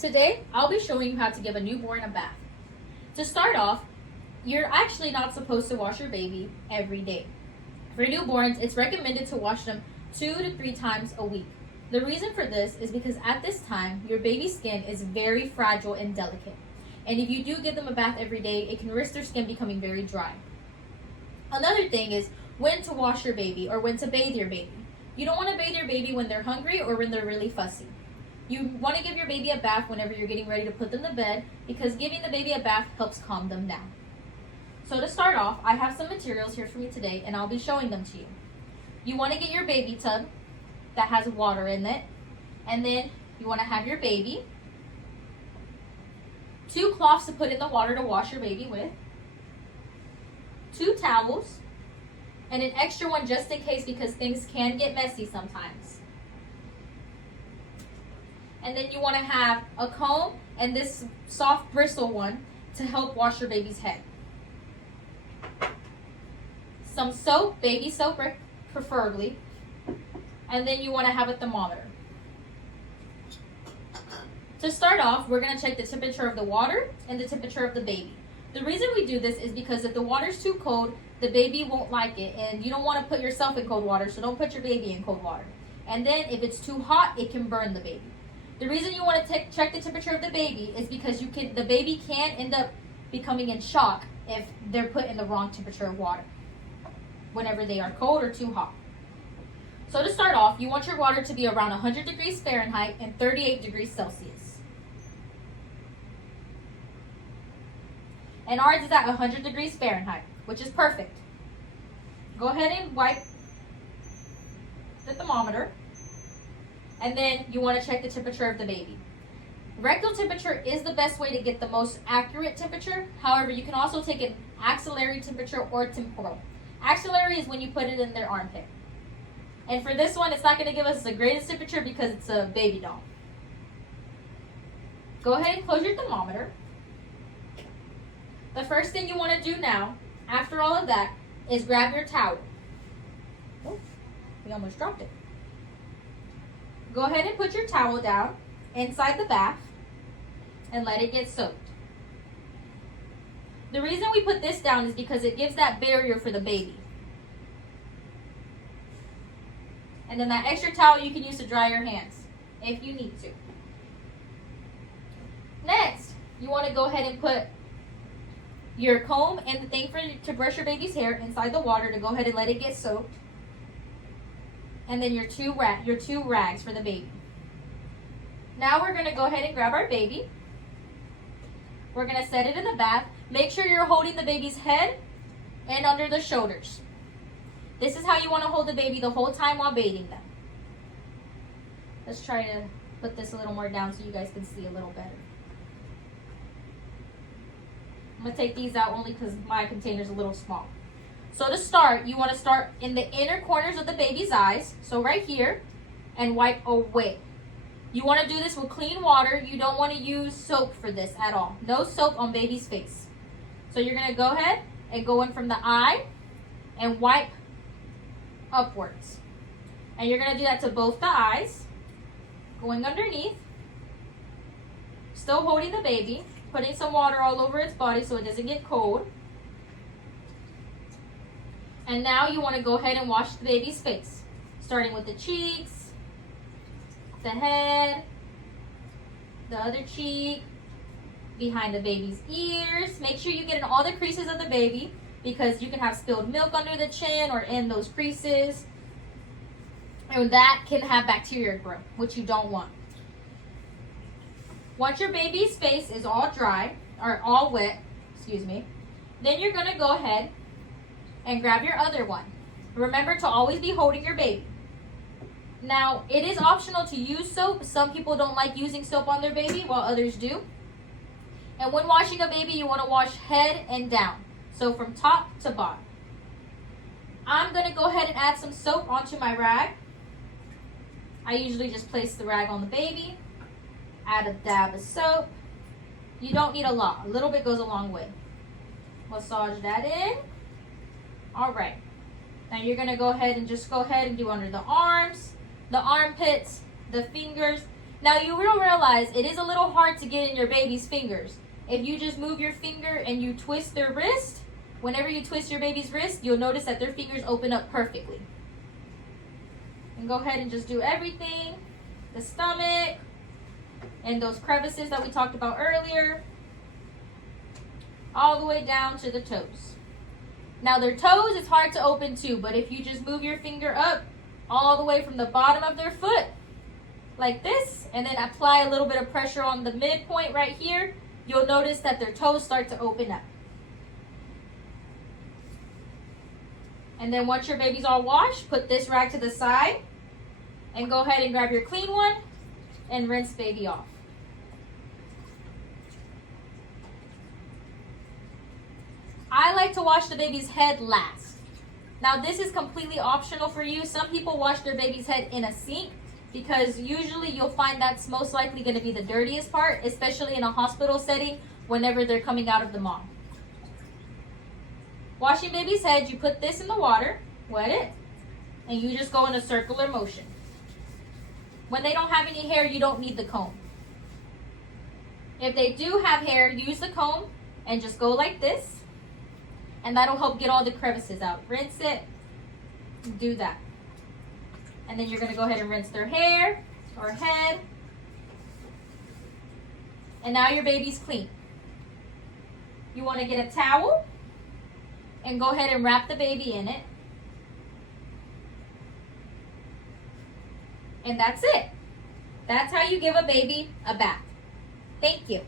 Today, I'll be showing you how to give a newborn a bath. To start off, you're actually not supposed to wash your baby every day. For newborns, it's recommended to wash them 2 to 3 times a week. The reason for this is because at this time, your baby's skin is very fragile and delicate. And if you do give them a bath every day, it can risk their skin becoming very dry. Another thing is when to wash your baby or when to bathe your baby. You don't want to bathe your baby when they're hungry or when they're really fussy. You want to give your baby a bath whenever you're getting ready to put them to bed because giving the baby a bath helps calm them down. So to start off, I have some materials here for me today and I'll be showing them to you. You want to get your baby tub that has water in it, and then you want to have your baby, 2 cloths to put in the water to wash your baby with, 2 towels, and an extra one just in case because things can get messy sometimes. And then you want to have a comb and this soft bristle one to help wash your baby's head. Some soap, baby soap preferably, and then you want to have a thermometer. To start off, we're going to check the temperature of the water and the temperature of the baby. The reason we do this is because if the water's too cold, the baby won't like it, and you don't want to put yourself in cold water, so don't put your baby in cold water. And then if it's too hot, it can burn the baby. The reason you want to check the temperature of the baby is because the baby can end up becoming in shock if they're put in the wrong temperature of water whenever they are cold or too hot. So to start off, you want your water to be around 100 degrees Fahrenheit and 38 degrees Celsius. And ours is at 100 degrees Fahrenheit, which is perfect. Go ahead and wipe the thermometer. And then you want to check the temperature of the baby. Rectal temperature is the best way to get the most accurate temperature. However, you can also take an axillary temperature or temporal. Axillary is when you put it in their armpit. And for this one, it's not going to give us the greatest temperature because it's a baby doll. Go ahead and close your thermometer. The first thing you want to do now, after all of that, is grab your towel. Oh, we almost dropped it. Go ahead and put your towel down inside the bath and let it get soaked. The reason we put this down is because it gives that barrier for the baby. And then that extra towel you can use to dry your hands if you need to. Next, you want to go ahead and put your comb and the thing to brush your baby's hair inside the water to go ahead and let it get soaked. And then your two rags for the baby. Now we're going to go ahead and grab our baby. We're going to set it in the bath. Make sure you're holding the baby's head and under the shoulders. This is how you want to hold the baby the whole time while bathing them. Let's try to put this a little more down so you guys can see a little better. I'm going to take these out only because my container's a little small. So to start, you want to start in the inner corners of the baby's eyes, so right here, and wipe away. You want to do this with clean water. You don't want to use soap for this at all. No soap on baby's face. So you're going to go ahead and go in from the eye and wipe upwards. And you're going to do that to both the eyes, going underneath, still holding the baby, putting some water all over its body so it doesn't get cold. And now you want to go ahead and wash the baby's face, starting with the cheeks, the head, the other cheek, behind the baby's ears. Make sure you get in all the creases of the baby because you can have spilled milk under the chin or in those creases. And that can have bacteria grow, which you don't want. Once your baby's face is all dry, or all wet, then you're going to go ahead and grab your other one. Remember to always be holding your baby. Now, it is optional to use soap. Some people don't like using soap on their baby, while others do. And when washing a baby, you want to wash head and down. So from top to bottom. I'm going to go ahead and add some soap onto my rag. I usually just place the rag on the baby. Add a dab of soap. You don't need a lot. A little bit goes a long way. Massage that in. All right. Now you're going to go ahead and do under the arms, the armpits, the fingers, Now you will realize it is a little hard to get in your baby's fingers. If you just move your finger and you twist their wrist, whenever you twist your baby's wrist, you'll notice that their fingers open up perfectly. And go ahead and just do everything. The stomach and those crevices that we talked about earlier. All the way down to the toes. Now their toes is hard to open too, but if you just move your finger up all the way from the bottom of their foot, like this, and then apply a little bit of pressure on the midpoint right here, you'll notice that their toes start to open up. And then once your baby's all washed, put this rag to the side and go ahead and grab your clean one and rinse baby off. I like to wash the baby's head last. Now this is completely optional for you. Some people wash their baby's head in a sink because usually you'll find that's most likely going to be the dirtiest part, especially in a hospital setting whenever they're coming out of the mom. Washing baby's head, you put this in the water, wet it, and you just go in a circular motion. When they don't have any hair, you don't need the comb. If they do have hair, use the comb and just go like this, and that'll help get all the crevices out. Rinse it, do that. And then you're going to go ahead and rinse their hair or head. And now your baby's clean. You want to get a towel and go ahead and wrap the baby in it. And that's it. That's how you give a baby a bath. Thank you.